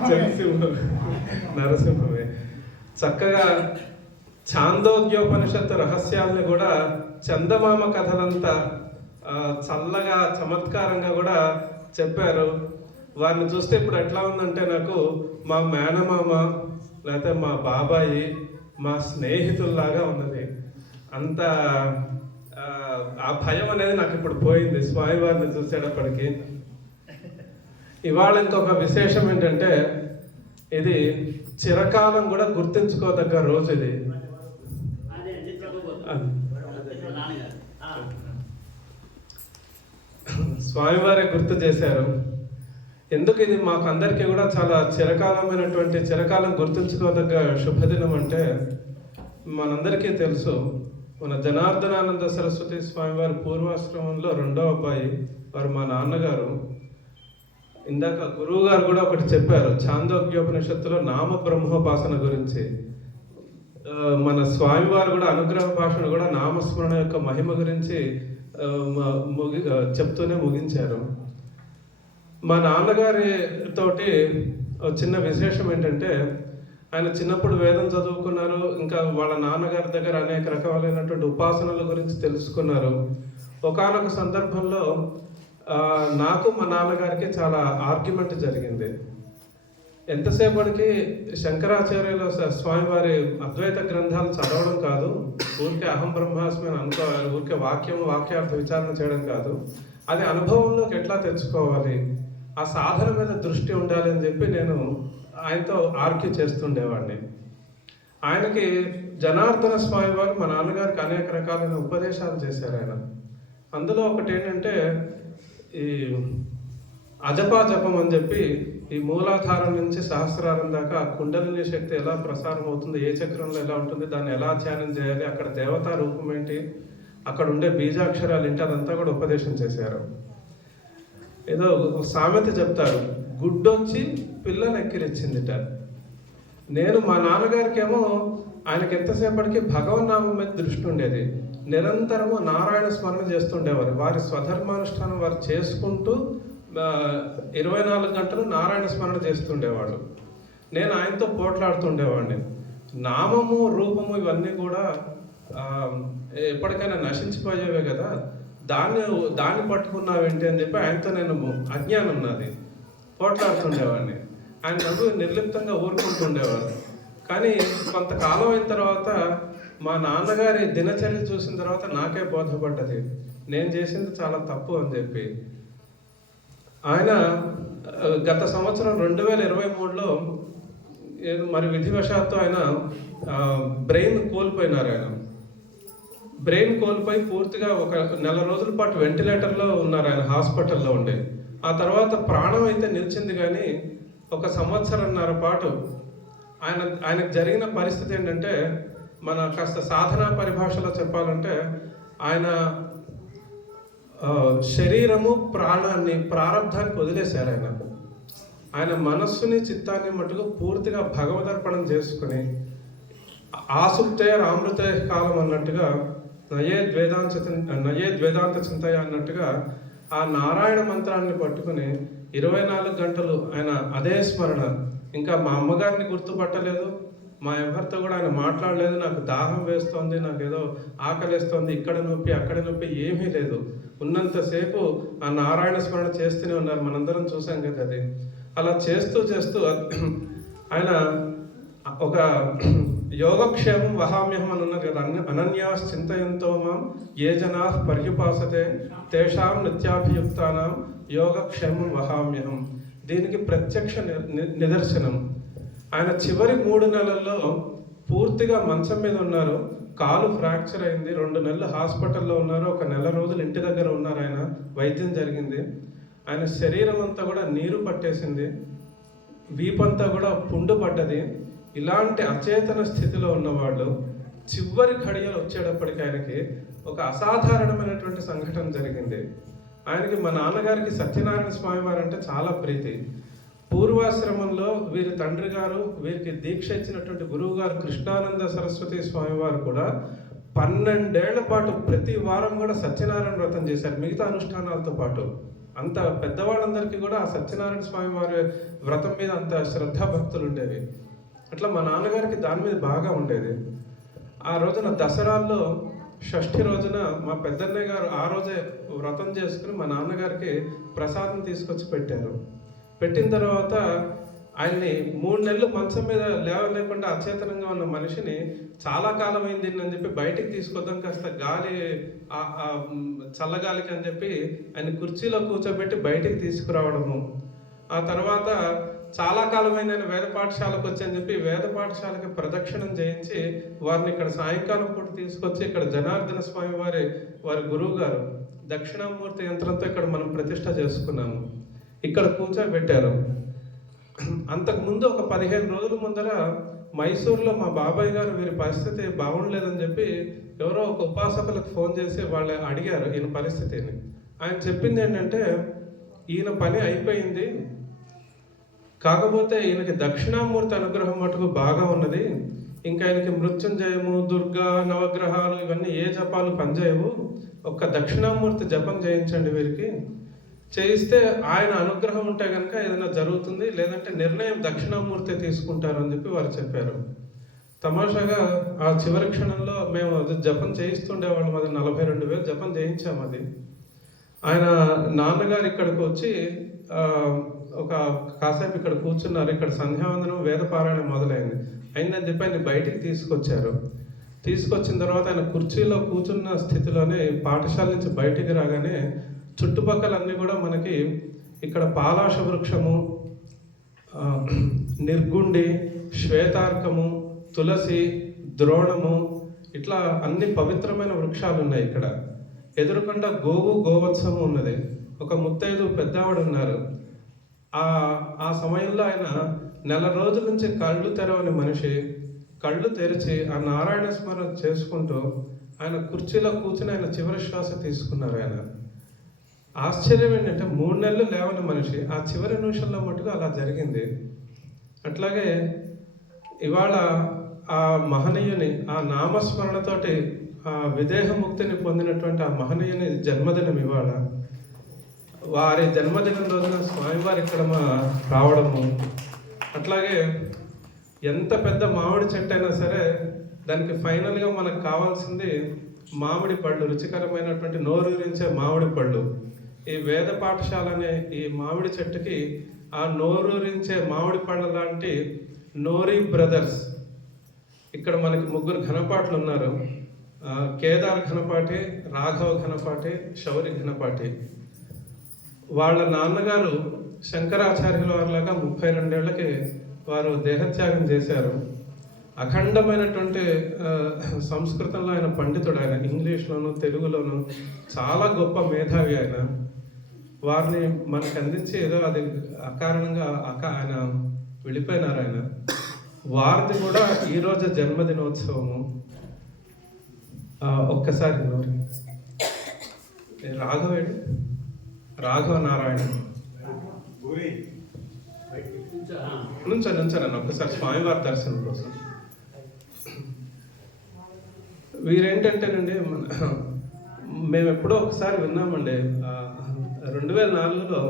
జగసింహ నరసింహమే చక్కగా ఛాందోగ్యోపనిషత్తు రహస్యాల్ని కూడా చందమామ కథలంతా చల్లగా చమత్కారంగా కూడా చెప్పారు. వారిని చూస్తే ఇప్పుడు ఎట్లా ఉందంటే నాకు మా మేనమామ లేకపోతే మా బాబాయి మా స్నేహితుల్లాగా ఉన్నది. అంత ఆ, ఆ భయం అనేది నాకు ఇప్పుడు పోయింది స్వామివారిని చూసేటప్పటికి. ఇవాళ ఇంకొక విశేషం ఏంటంటే ఇది చిరకాలం కూడా గుర్తించుకోదగ్గ రోజు ఇది. స్వామివారే గుర్తు చేశారు. ఎందుకు ఇది మాకు అందరికీ కూడా చాలా చిరకాలమైనటువంటి చిరకాలం గుర్తుంచుకోదగ్గ శుభదినం అంటే మనందరికీ తెలుసు మన జనార్దనానంద సరస్వతి స్వామివారి పూర్వాశ్రమంలో రెండో అబ్బాయి వారు మా నాన్నగారు. ఇందాక గురువు గారు కూడా ఒకటి చెప్పారు ఛాందోగ్యోపనిషత్తులో నామ బ్రహ్మోపాసన గురించి మన స్వామివారు కూడా అనుగ్రహ భాషను కూడా నామస్మరణ యొక్క మహిమ గురించి ముగి చెప్తూనే ముగించారు. మా నాన్నగారి తోటి చిన్న విశేషం ఏంటంటే ఆయన చిన్నప్పుడు వేదం చదువుకున్నారు ఇంకా వాళ్ళ నాన్నగారి దగ్గర అనేక రకాలైనటువంటి ఉపాసనల గురించి తెలుసుకున్నారు. ఒకానొక సందర్భంలో నాకు మా నాన్నగారికి చాలా ఆర్గ్యుమెంట్ జరిగింది. ఎంతసేపటికి శంకరాచార్యుల స- స్వామివారి అద్వైత గ్రంథాలు చదవడం కాదు ఊరికే అహం బ్రహ్మాస్మి అని అనుకోవాలి ఊరికే వాక్యం వాక్యార్థ విచారణ చేయడం కాదు. అది అనుభవంలోకి ఎట్లా తెచ్చుకోవాలి? ఆ సాధన మీద దృష్టి ఉండాలి అని చెప్పి నేను ఆయనతో ఆర్గ్యూ చేస్తుండేవాడిని. ఆయనకి జనార్దన స్వామి వారు మా నాన్నగారికి అనేక రకాలైన ఉపదేశాలు చేశారు ఆయన. అందులో ఒకటి ఏంటంటే ఈ అజపా జపం అని చెప్పి ఈ మూలాధారం నుంచి సహస్రారం దాకా కుండలిని శక్తి ఎలా ప్రసారం అవుతుంది ఏ చక్రంలో ఎలా ఉంటుంది దాన్ని ఎలా ధ్యానం చేయాలి అక్కడ దేవతా రూపం ఏంటి అక్కడ ఉండే బీజాక్షరాలు ఏంటి అదంతా కూడా ఉపదేశం చేశారు. ఏదో ఒక సామెత చెప్తారు గుడ్డొచ్చి పిల్లలు ఎక్కిరిచ్చిందిట. నేను మా నాన్నగారికేమో ఆయనకి ఎంతసేపటికి భగవన్నామం మీద దృష్టి ఉండేది. నిరంతరము నారాయణ స్మరణ చేస్తుండేవారు. వారి స్వధర్మానుష్ఠానం వారు చేసుకుంటూ ఇరవై నాలుగు గంటలు నారాయణ స్మరణ చేస్తుండేవాడు నేను ఆయనతో పోట్లాడుతుండేవాడిని. నామము రూపము ఇవన్నీ కూడా ఎప్పటికైనా నశించిపోయేవే కదా. దాన్ని దాన్ని పట్టుకున్నావేంటి అని చెప్పి ఆయనతో నేను అజ్ఞానం నాది. పోట్లాడుతుండేవాడిని. ఆయన నవ్వు నిర్లిప్తంగా ఊరుకుంటుండేవారు. కానీ కొంతకాలం అయిన తర్వాత మా నాన్నగారి దినచర్య చూసిన తర్వాత నాకే బోధపడ్డది. నేను చేసింది చాలా తప్పు అని చెప్పి. ఆయన గత సంవత్సరం రెండు వేల ఇరవై మూడులో ఏదో మరి విధివశాత్తు ఆయన బ్రెయిన్ కోల్పోయినారు ఆయన. బ్రెయిన్ కోల్పోయి పూర్తిగా ఒక నెల రోజుల పాటు వెంటిలేటర్లో ఉన్నారు ఆయన హాస్పిటల్లో ఉండే. ఆ తర్వాత ప్రాణం అయితే నిలిచింది కానీ ఒక సంవత్సరంన్నర పాటు ఆయన ఆయనకు జరిగిన పరిస్థితి ఏంటంటే మన కాస్త సాధన పరిభాషలో చెప్పాలంటే ఆయన శరీరము ప్రాణాన్ని ప్రారంధానికి వదిలేశారు ఆయన. ఆయన మనస్సుని చిత్తాన్ని మటుకు పూర్తిగా భగవదర్పణం చేసుకుని ఆసుప్తే రామృతే కాలం అన్నట్టుగా నయే ద్వేదాంత నయే ద్వేదాంత చింతయ అన్నట్టుగా ఆ నారాయణ మంత్రాన్ని పట్టుకుని ఇరవై నాలుగు గంటలు ఆయన అదే స్మరణ. ఇంకా మా అమ్మగారిని గుర్తుపట్టలేదు. మా ఎవరితో కూడా ఆయన మాట్లాడలేదు నాకు దాహం వేస్తోంది నాకు ఏదో ఆకలిస్తోంది ఇక్కడ నొప్పి అక్కడ నొప్పి ఏమీ లేదు. ఉన్నంతసేపు ఆ నారాయణ స్మరణ చేస్తూనే ఉన్నారు మనందరం చూసాం కదా అది. అలా చేస్తూ చేస్తూ ఆయన ఒక యోగక్షేమం వహామ్యహం అని ఉన్నది కదా అన్య అనన్యాస్ చింతయంతో మాం ఏ జనా పర్యుపాసతే తేషాం నిత్యాభియుక్తానాం యోగక్షేమం వహామ్యహం. దీనికి ప్రత్యక్ష ని- నిదర్శనం. ఆయన చివరి మూడు నెలల్లో పూర్తిగా మంచం మీద ఉన్నారు. కాలు ఫ్రాక్చర్ అయింది. రెండు నెలలు హాస్పిటల్లో ఉన్నారు. ఒక నెల రోజులు ఇంటి దగ్గర ఉన్నారు ఆయన. వైద్యం జరిగింది. ఆయన శరీరం అంతా కూడా నీరు పట్టేసింది. వీపంతా కూడా పుండు పడ్డది. ఇలాంటి అచేతన స్థితిలో ఉన్నవాళ్ళు చివరి ఘడియలు వచ్చేటప్పటికి ఆయనకి ఒక అసాధారణమైనటువంటి సంఘటన జరిగింది. ఆయనకి మా నాన్నగారికి సత్యనారాయణ స్వామి వారు అంటే చాలా ప్రీతి. పూర్వాశ్రమంలో వీరి తండ్రి గారు వీరికి దీక్ష ఇచ్చినటువంటి గురువు గారు కృష్ణానంద సరస్వతి స్వామి వారు కూడా పన్నెండేళ్ళ పాటు ప్రతి వారం కూడా సత్యనారాయణ వ్రతం చేశారు. మిగతా అనుష్ఠానాలతో పాటు అంత పెద్దవాళ్ళందరికీ కూడా ఆ సత్యనారాయణ స్వామి వారి వ్రతం మీద అంత శ్రద్ధా భక్తులు ఉండేవి. అట్లా మా నాన్నగారికి దాని మీద బాగా ఉండేది. ఆ రోజున దసరాల్లో షష్ఠి రోజున మా పెద్దన్నయ్య గారు ఆ రోజే వ్రతం చేసుకుని మా నాన్నగారికి ప్రసాదం తీసుకొచ్చి పెట్టారు. పెట్టిన తర్వాత ఆయన్ని మూడు నెలలు మంచం మీద లేవలేకుండా అచేతనంగా ఉన్న మనిషిని చాలా కాలం అయింది అని చెప్పి బయటికి తీసుకొద్దాం కాస్త గాలి చల్లగాలికి అని చెప్పి ఆయన కుర్చీలో కూర్చోబెట్టి బయటికి తీసుకురావడము. ఆ తర్వాత చాలా కాలమైన ఆయన వేద పాఠశాలకు వచ్చి అని చెప్పి వేద పాఠశాలకి ప్రదక్షిణం చేయించి వారిని ఇక్కడ సాయంకాలం పూట తీసుకొచ్చి ఇక్కడ జనార్దన స్వామి వారి వారి గురువు గారు దక్షిణామూర్తి యంత్రంతో ఇక్కడ మనం ప్రతిష్ట చేసుకున్నాము. ఇక్కడ కూర్చోబెట్టారు. అంతకుముందు ఒక పదిహేను రోజుల ముందర మైసూర్లో మా బాబాయ్ గారు వీరి పరిస్థితి బాగుండలేదని చెప్పి ఎవరో ఒక ఉపాసకులకు ఫోన్ చేసి వాళ్ళు అడిగారు ఈయన పరిస్థితిని. ఆయన చెప్పింది ఏంటంటే ఈయన పని అయిపోయింది. కాకపోతే ఈయనకి దక్షిణామూర్తి అనుగ్రహం మటుకు బాగా ఉన్నది. ఇంకా ఆయనకి మృత్యుంజయము దుర్గా నవగ్రహాలు ఇవన్నీ ఏ జపాలు పనిచేయవు. ఒక్క దక్షిణామూర్తి జపం చేయించండి వీరికి. చేయిస్తే ఆయన అనుగ్రహం ఉంటే కనుక ఏదైనా జరుగుతుంది లేదంటే నిర్ణయం దక్షిణామూర్తి తీసుకుంటారు అని చెప్పి వారు చెప్పారు. తమాషాగా ఆ చివరి క్షణంలో మేము అది జపం చేయిస్తుండేవాళ్ళం అది నలభై రెండు వేలు జపం చేయించాము అది. ఆయన నాన్నగారు ఇక్కడికి వచ్చి ఒక కాసేపు ఇక్కడ కూర్చున్నారు. ఇక్కడ సంధ్యావందనం వేద పారాయణం మొదలైంది. అయిందని చెప్పి ఆయన బయటికి తీసుకొచ్చారు. తీసుకొచ్చిన తర్వాత ఆయన కుర్చీలో కూర్చున్న స్థితిలోనే పాఠశాల నుంచి బయటికి రాగానే చుట్టుపక్కల అన్నీ కూడా మనకి ఇక్కడ పాలాష వృక్షము నిర్గుండి శ్వేతార్కము తులసి ద్రోణము ఇట్లా అన్ని పవిత్రమైన వృక్షాలు ఉన్నాయి ఇక్కడ. ఎదురుకుండా గోవు గోవత్సవం ఉన్నది. ఒక ముత్తైదు పెద్దవాడు ఉన్నారు ఆ ఆ సమయంలో ఆయన నెల రోజుల నుంచి కళ్ళు తెరవని మనిషి కళ్ళు తెరిచి ఆ నారాయణ స్మరణ చేసుకుంటూ ఆయన కుర్చీలో కూర్చుని ఆయన చివరి శ్వాస తీసుకున్నారు ఆయన. ఆశ్చర్యం ఏంటంటే మూడు నెలలు లేవని మనిషి ఆ చివరి నిమిషంలో మటుకు అలా జరిగింది. అట్లాగే ఇవాళ ఆ మహనీయుని ఆ నామస్మరణతోటి ఆ విదేహముక్తిని పొందినటువంటి ఆ మహనీయుని జన్మదినం ఇవాళ. వారి జన్మదినం రోజున స్వామివారి ఇక్కడ మా రావడము. అట్లాగే ఎంత పెద్ద మామిడి చెట్టు అయినా సరే దానికి ఫైనల్గా మనకు కావాల్సింది మామిడి పళ్ళు రుచికరమైనటువంటి నోరూరించే మామిడి పళ్ళు. ఈ వేద పాఠశాల అనే ఈ మామిడి చెట్టుకి ఆ నోరూరించే మామిడి పళ్ళ లాంటి నోరీ బ్రదర్స్. ఇక్కడ మనకి ముగ్గురు ఘనపాట్లు ఉన్నారు. కేదార్ ఘనపాటి రాఘవ ఘనపాటి శౌరి ఘనపాటి వాళ్ళ నాన్నగారు శంకరాచార్యుల వారిలాగా ముప్పై రెండేళ్ళకి వారు దేహత్యాగం చేశారు. అఖండమైనటువంటి సంస్కృతంలో ఆయన పండితుడు ఆయన ఇంగ్లీష్లోను తెలుగులోను చాలా గొప్ప మేధావి ఆయన. వారిని మనకు అందించి ఏదో అది అకారణంగా అక ఆయన వెళ్ళిపోయినారు ఆయన. వారిది కూడా ఈరోజు జన్మదినోత్సవము. ఒక్కసారి రాఘవేడు రాఘవ నారాయణ. నుంచండి నుంచాను ఒక్కసారి స్వామివారి దర్శనం కోసం. వీరేంటంటేనండి మన మేము ఎప్పుడో ఒకసారి విన్నామండి రెండు వేల నాలుగులో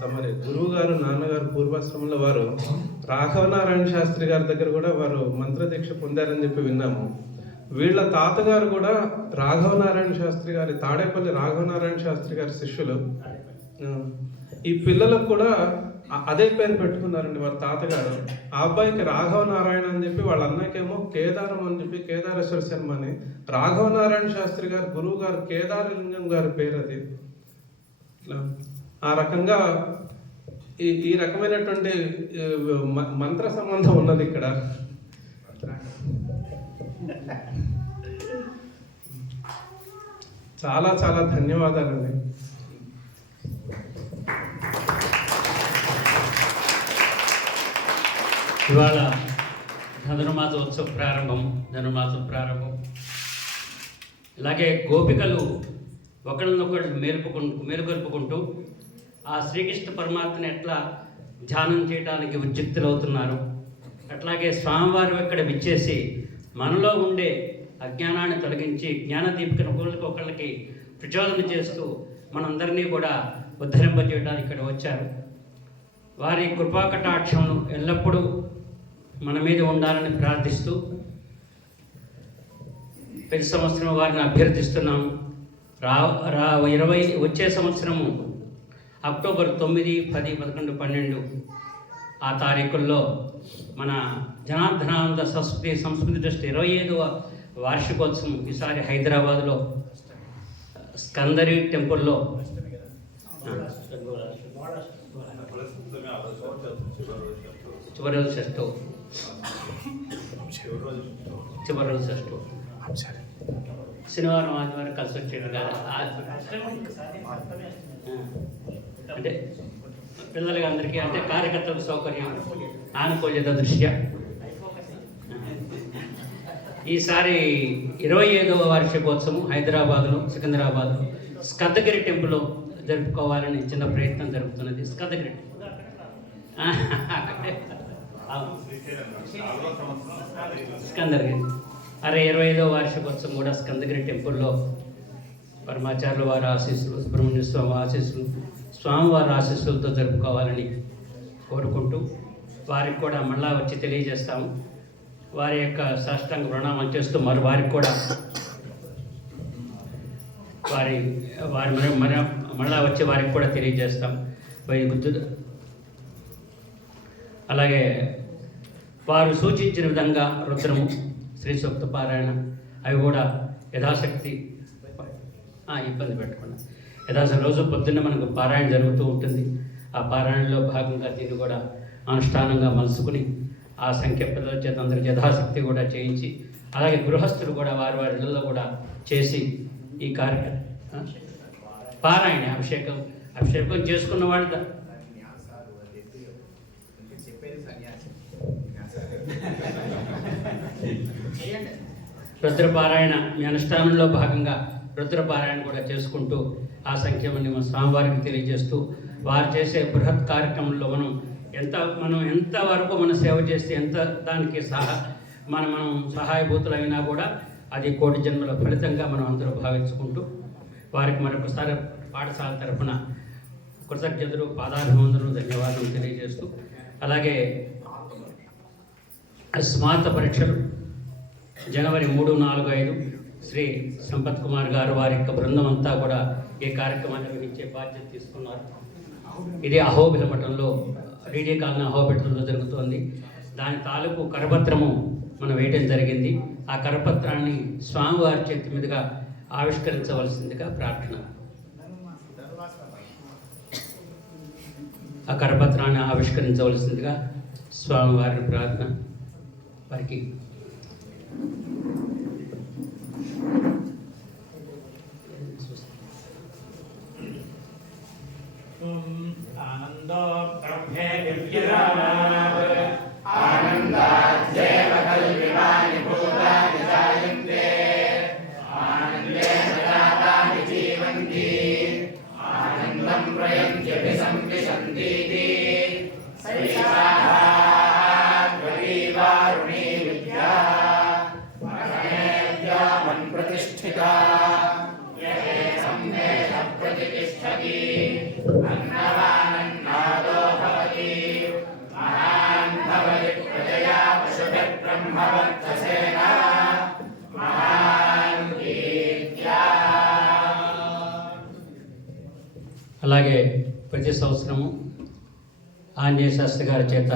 తమరి గురువు గారు నాన్నగారు పూర్వాశ్రమంలో వారు రాఘవనారాయణ శాస్త్రి గారి దగ్గర కూడా వారు మంత్రదీక్ష పొందారని చెప్పి విన్నాము. వీళ్ళ తాతగారు కూడా రాఘవనారాయణ శాస్త్రి గారి తాడేపల్లి రాఘవనారాయణ శాస్త్రి గారి శిష్యులు. ఈ పిల్లలకు కూడా అదే పేరు పెట్టుకున్నారండి వారి తాతగారు. ఆ అబ్బాయికి రాఘవ నారాయణ అని చెప్పి వాళ్ళ అన్నకేమో కేదారం అని చెప్పి కేదారేశ్వర శర్మ అని రాఘవ నారాయణ శాస్త్రి గారు గురువు గారు కేదారలింగం గారి పేరు అది. ఇట్లా ఆ రకంగా ఈ ఈ రకమైనటువంటి మంత్ర సంబంధం ఉన్నది ఇక్కడ. చాలా చాలా ధన్యవాదాలండి. ఇవాళ ధనుర్మాస ఉత్సవ ప్రారంభం ధనుర్మాసం ప్రారంభం. ఇలాగే గోపికలు ఒకళ్ళనొకళ్ళు మేలుపుకుంటూ మేలుకొల్పుకుంటూ ఆ శ్రీకృష్ణ పరమాత్మని ఎట్లా ధ్యానం చేయడానికి ఉద్యుక్తులవుతున్నారు. అట్లాగే స్వామివారు ఇక్కడ విచ్చేసి మనలో ఉండే అజ్ఞానాన్ని తొలగించి జ్ఞాన దీపికను ఒకళ్ళకి ఒకళ్ళకి ప్రచోదన చేస్తూ మనందరినీ కూడా ఉద్ధరింపజేయడానికి ఇక్కడ వచ్చారు. వారి కృపాకటాక్షమును ఎల్లప్పుడూ మన మీద ఉండాలని ప్రార్థిస్తూ ప్రతి సంవత్సరం వారిని అభ్యర్థిస్తున్నాము. రా రా ఇరవై వచ్చే సంవత్సరము అక్టోబర్ తొమ్మిది పది పదకొండు పన్నెండు ఆ తారీఖుల్లో మన జనార్దనానంద సంస్కృతి సంస్కృతి ట్రస్ట్ ఇరవై ఐదవ వార్షికోత్సవం ఈసారి హైదరాబాద్లో స్కందరి టెంపుల్లో. చివరి రోజు చివరి రోజు శనివారం ఆదివారం కలిసి కదా. ఆ- అంటే పిల్లలకి అందరికీ అంటే కార్యకర్తలకు సౌకర్యం ఆనుకూల్యత దృష్ట్యా. ఈసారి ఇరవై ఐదవ వార్షికోత్సవం హైదరాబాద్లో సికింద్రాబాద్లో స్కందగిరి టెంపుల్లో జరుపుకోవాలని చిన్న ప్రయత్నం జరుగుతున్నది. స్కందగిరి. స్కందగిరి అరే ఇరవై ఐదవ వార్షికోత్సవం కూడా స్కందగిరి టెంపుల్లో పరమాచార్యుల వారి ఆశీస్సులు సుబ్రహ్మణ్య స్వామి ఆశీస్సులు స్వామివారి ఆశీస్సులతో జరుపుకోవాలని కోరుకుంటూ వారికి కూడా మళ్ళా వచ్చి తెలియజేస్తాము. వారి యొక్క సాష్టాంగ ప్రణామం చేస్తూ మరి వారికి కూడా వారి వారి మన మళ్ళా వచ్చి వారికి కూడా తెలియజేస్తాం వై గుర్తు అలాగే వారు సూచించిన విధంగా రుద్రము శ్రీ సప్తపారాయణ అవి కూడా యథాశక్తి ఇబ్బంది పెట్టకుండా యథాశక్తి రోజు పొద్దున్న మనకు పారాయణ జరుగుతూ ఉంటుంది. ఆ పారాయణలో భాగంగా దీన్ని కూడా అనుష్ఠానంగా మలుసుకుని ఆ సంఖ్య పిల్లల చేత అందరి యథాశక్తి కూడా చేయించి అలాగే గృహస్థులు కూడా వారి వారి ఇళ్ళల్లో కూడా చేసి ఈ కార్యక్రమం పారాయణ అభిషేకం. అభిషేకం చేసుకున్న వాళ్ళు రుద్రపారాయణ మీ అనుష్ఠానంలో భాగంగా రుద్రపారాయణ కూడా చేసుకుంటూ ఆ సంఖ్యమని మన స్వామివారికి తెలియజేస్తూ వారు చేసే బృహత్ కార్యక్రమంలో మనం ఎంత మనం ఎంత వరకు మనం సేవ చేస్తే ఎంత దానికి సహా మనం మనం సహాయభూతులైనా కూడా అది కోటి జన్మల ఫలితంగా మనం అందరూ భావించుకుంటూ వారికి మరొకసారి పాఠశాల తరఫున కృతజ్ఞతలు పాదాభివందనలు ధన్యవాదాలు తెలియజేస్తూ అలాగే అస్మాత పరీక్షలు జనవరి మూడు నాలుగు ఐదు శ్రీ సంపత్ కుమార్ గారు వారి యొక్క బృందం అంతా కూడా ఈ కార్యక్రమాన్ని నిర్వహించే బాధ్యత తీసుకున్నారు. ఇది అహోబిల మఠంలో రీడీ కాలనీ అహోబిటంలో జరుగుతోంది. దాని తాలూకు కరపత్రము మనం వేయడం జరిగింది. ఆ కరపత్రాన్ని స్వామివారి చేతి మీదుగా ఆవిష్కరించవలసిందిగా ప్రార్థన. ఆ కరపత్రాన్ని ఆవిష్కరించవలసిందిగా స్వామివారిని ప్రార్థన వారికి ఆనందో బ్రహ్మే దివ్యరామాత్ సంవత్సరము ఆంజనేయ శాస్త్రి గారి చేత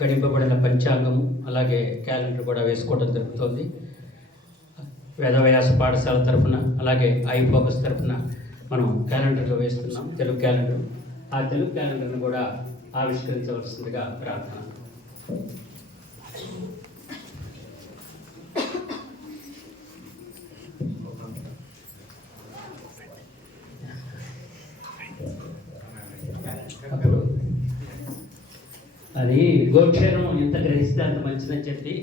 గడింపబడిన పంచాంగము అలాగే క్యాలెండర్ కూడా వేసుకోవడం జరుగుతుంది. వేదవ్యాస పాఠశాల తరఫున అలాగే ఐ ఫోకస్ తరఫున మనం క్యాలెండర్లో వేస్తున్నాం తెలుగు క్యాలెండర్. ఆ తెలుగు క్యాలెండర్ను కూడా ఆవిష్కరించవలసిందిగా ప్రార్థన. అది ఎంత గ్రహిస్తే అంత మంచిదని చెప్పి.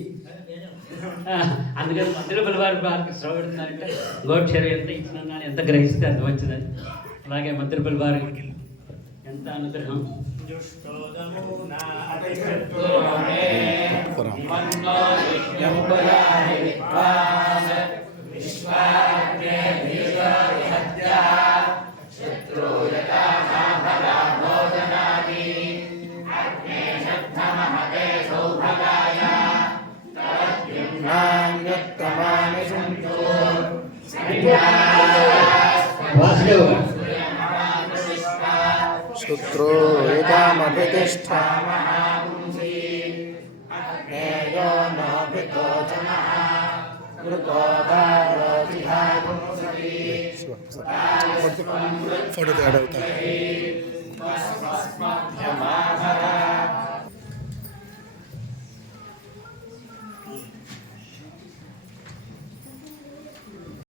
అందుకని మధ్యలో బలవారి వారికి శ్రవడుతున్నారంటే గోక్షేరం ఎంత ఇచ్చినా ఎంత గ్రహిస్తే అంత మంచిదని. అలాగే మంత్రి బలవారి ఎంత అనుగ్రహం. విశ్వాగ్నే शत्रुतामभितिष्ठामः पुंसि अग्नेयो न भृतो जनः मृगोदारो जिहा पुंसति